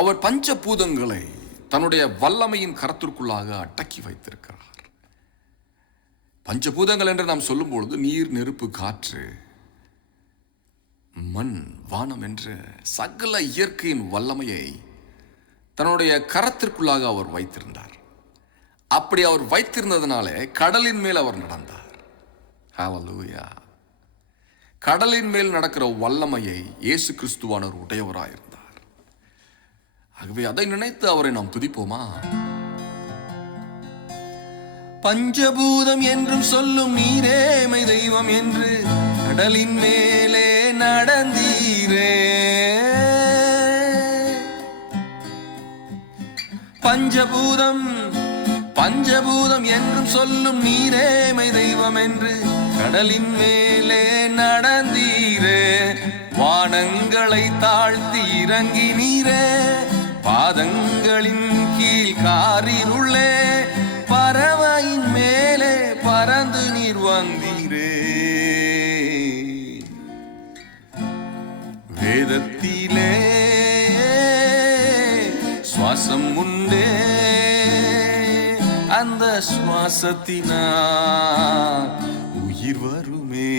அவர் பஞ்சபூதங்களை தன்னுடைய வல்லமையின் கரத்திற்குள்ளாக அடக்கி வைத்திருக்கிறார். பஞ்சபூதங்கள் என்று நாம் சொல்லும் பொழுது நீர், நெருப்பு, காற்று, மண், வானம் என்ற சகல இயற்கையின் வல்லமையை தன்னுடைய கரத்திற்குள்ளாக அவர் வைத்திருந்தார். அப்படி அவர் வைத்திருந்ததினாலே கடலின் மேல் அவர் நடந்தார். ஹல்லேலூயா. கடலின் மேல் நடக்கிற வல்லமையை இயேசு கிறிஸ்துவானவர் உடையவராயிருந்தார். ஆகவே அதை நினைத்து அவரை நாம் துதிப்போமா? பஞ்சபூதம் என்றும் சொல்லும் நீரேமை தெய்வம் என்று கடலின் மேலே நடந்தீரே. பஞ்சபூதம் என்றும் சொல்லும் நீரேமை தெய்வம் என்று கடலின் மேலே நடந்தீரே. வானங்களை தாழ்த்தி இறங்கி நீரே, பாதங்களின் கீழ் காரிருள்ளே, பறவையின் மேலே பறந்து நீர் வந்தீரே. வேதத்திலே சுவாசம் உண்டே, அந்த சுவாசத்தினால் உயிர் வருமே.